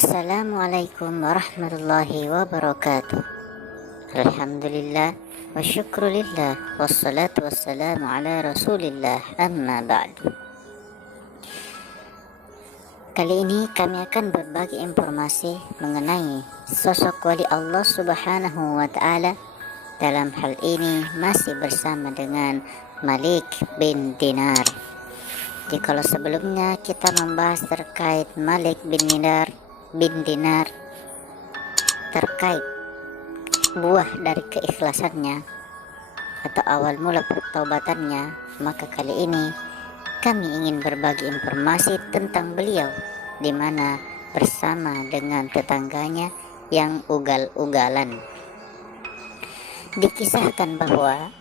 Assalamualaikum warahmatullahi wabarakatuh. Alhamdulillah wa syukrulillah wassalatu wassalamu ala rasulillah amma ba'du. Kali ini kami akan berbagi informasi mengenai sosok wali Allah subhanahu wa ta'ala. Dalam hal ini masih bersama dengan Malik bin Dinar. Jikalau sebelumnya kita membahas terkait Malik bin Dinar terkait buah dari keikhlasannya atau awal mula pertaubatannya, maka kali ini kami ingin berbagi informasi tentang beliau, di mana bersama dengan tetangganya yang ugal-ugalan. Dikisahkan bahwa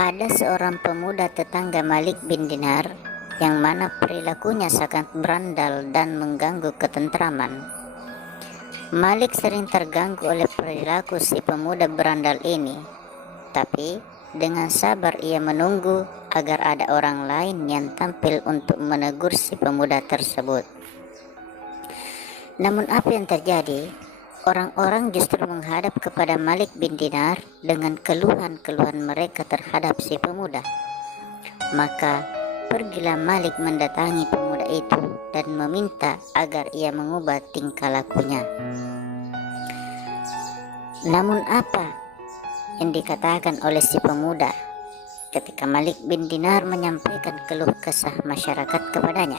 ada seorang pemuda tetangga Malik bin Dinar yang mana perilakunya sangat berandal dan mengganggu ketentraman. Malik sering terganggu oleh perilaku si pemuda berandal ini, tapi dengan sabar ia menunggu agar ada orang lain yang tampil untuk menegur si pemuda tersebut. Namun apa yang terjadi? Orang-orang justru menghadap kepada Malik bin Dinar dengan keluhan-keluhan mereka terhadap si pemuda. Maka pergilah Malik mendatangi pemuda itu dan meminta agar ia mengubah tingkah lakunya. Namun apa yang dikatakan oleh si pemuda ketika Malik bin Dinar menyampaikan keluh kesah masyarakat kepadanya?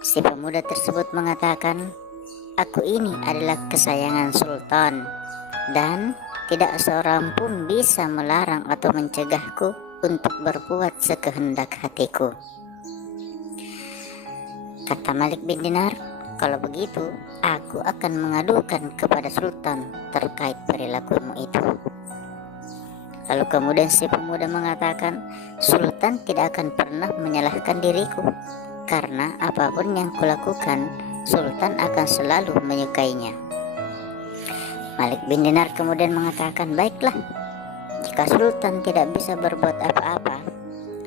Si pemuda tersebut mengatakan, "Aku ini adalah kesayangan sultan dan tidak seorang pun bisa melarang atau mencegahku untuk berbuat sekehendak hatiku." Kata Malik bin Dinar, "Kalau begitu, aku akan mengadukan kepada sultan terkait perilakumu itu." Lalu kemudian si pemuda mengatakan, "Sultan tidak akan pernah menyalahkan diriku, karena apapun yang kulakukan, sultan akan selalu menyukainya." Malik bin Dinar kemudian mengatakan, "Baiklah, jika sultan tidak bisa berbuat apa-apa,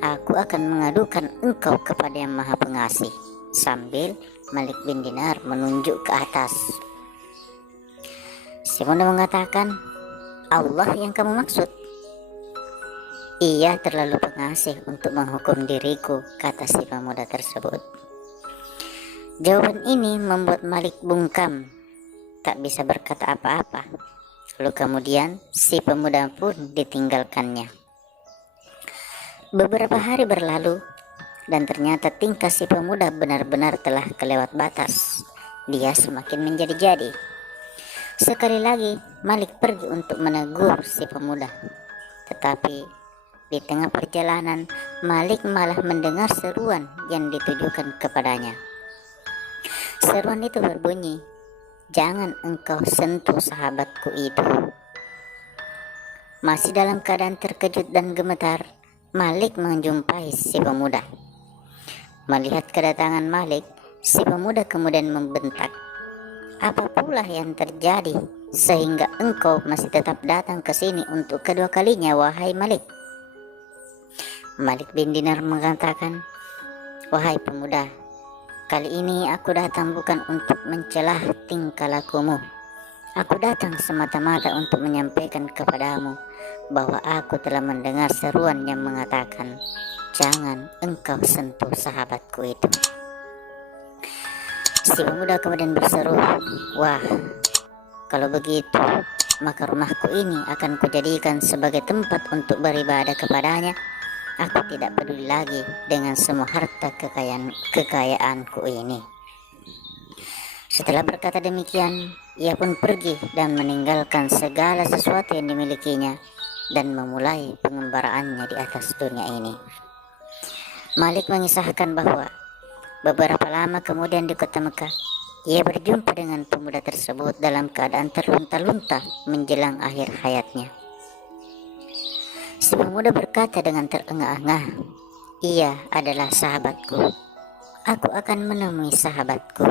aku akan mengadukan engkau kepada yang maha pengasih." Sambil Malik bin Dinar menunjuk ke atas. Si pemuda mengatakan, "Allah yang kamu maksud? Ia terlalu pengasih untuk menghukum diriku," kata si pemuda tersebut. Jawaban ini membuat Malik bungkam, tak bisa berkata apa-apa. Lalu kemudian si pemuda pun ditinggalkannya. Beberapa hari berlalu dan ternyata tingkah si pemuda benar-benar telah kelewat batas. Dia semakin menjadi-jadi. Sekali lagi Malik pergi untuk menegur si pemuda. Tetapi di tengah perjalanan Malik malah mendengar seruan yang ditujukan kepadanya. Seruan itu berbunyi, "Jangan engkau sentuh sahabatku itu." Masih dalam keadaan terkejut dan gemetar, Malik menjumpai si pemuda. Melihat kedatangan Malik, si pemuda kemudian membentak, "Apa pula yang terjadi sehingga engkau masih tetap datang ke sini untuk kedua kalinya, wahai Malik?" Malik bin Dinar mengatakan, "Wahai pemuda, kali ini aku datang bukan untuk mencelah tingkah lakumu. Aku datang semata-mata untuk menyampaikan kepadamu bahwa aku telah mendengar seruan yang mengatakan, 'Jangan engkau sentuh sahabatku itu.'" Si pemuda kemudian berseru, "Wah, kalau begitu, maka rumahku ini akan kujadikan sebagai tempat untuk beribadah kepadanya. Aku tidak peduli lagi dengan semua harta kekayaanku ini." Setelah berkata demikian, ia pun pergi dan meninggalkan segala sesuatu yang dimilikinya dan memulai pengembaraannya di atas dunia ini. Malik mengisahkan bahwa beberapa lama kemudian di kota Mekah, ia berjumpa dengan pemuda tersebut dalam keadaan terlunta-lunta menjelang akhir hayatnya. Si pemuda berkata dengan terengah-engah, "Ia adalah sahabatku. Aku akan menemui sahabatku."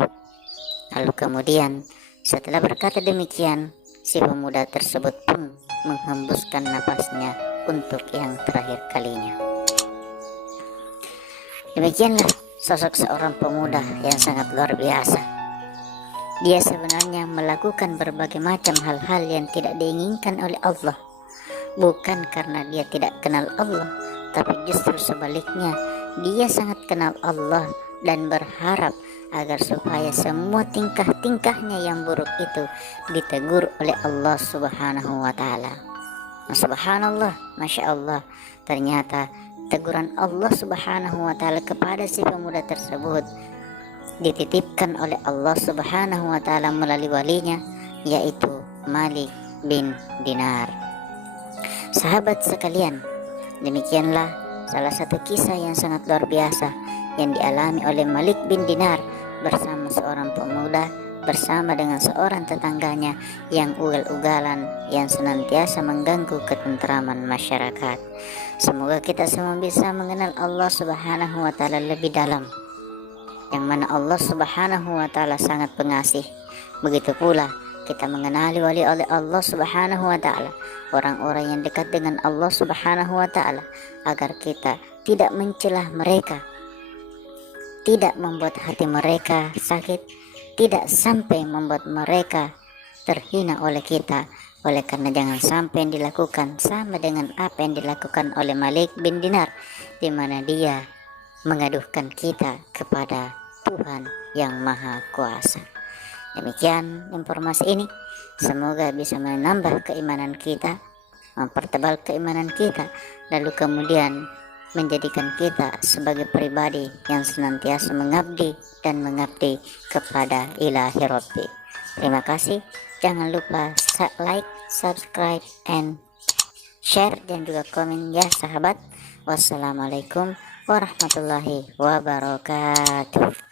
Lalu kemudian setelah berkata demikian, si pemuda tersebut pun menghembuskan napasnya untuk yang terakhir kalinya. Demikianlah sosok seorang pemuda yang sangat luar biasa. Dia sebenarnya melakukan berbagai macam hal-hal yang tidak diinginkan oleh Allah, bukan karena dia tidak kenal Allah, tapi justru sebaliknya, dia sangat kenal Allah dan berharap agar supaya semua tingkah-tingkahnya yang buruk itu ditegur oleh Allah Subhanahu wa Ta'ala. Nah, subhanallah, masya Allah, ternyata teguran Allah Subhanahu wa Ta'ala kepada si pemuda tersebut dititipkan oleh Allah Subhanahu wa Ta'ala melalui walinya, yaitu Malik bin Dinar. Sahabat sekalian, demikianlah salah satu kisah yang sangat luar biasa yang dialami oleh Malik bin Dinar bersama seorang pemuda bersama dengan seorang tetangganya yang ugal-ugalan, yang senantiasa mengganggu ketentraman masyarakat. Semoga kita semua bisa mengenal Allah Subhanahu wa Ta'ala lebih dalam, yang mana Allah Subhanahu wa Ta'ala sangat pengasih. Begitu pula kita mengenali wali oleh Allah Subhanahu wa Ta'ala, orang-orang yang dekat dengan Allah Subhanahu wa Ta'ala, agar kita tidak mencelah mereka, tidak membuat hati mereka sakit, tidak sampai membuat mereka terhina oleh kita. Oleh karena jangan sampai yang dilakukan sama dengan apa yang dilakukan oleh Malik bin Dinar, di mana dia mengaduhkan kita kepada Tuhan yang Maha Kuasa. Demikian informasi ini, semoga bisa menambah keimanan kita, mempertebal keimanan kita, lalu kemudian menjadikan kita sebagai pribadi yang senantiasa mengabdi dan mengabdi kepada Ilahi Rabbi. Terima kasih. Jangan lupa like, subscribe, and share, dan juga komen ya sahabat. Wassalamualaikum warahmatullahi wabarakatuh.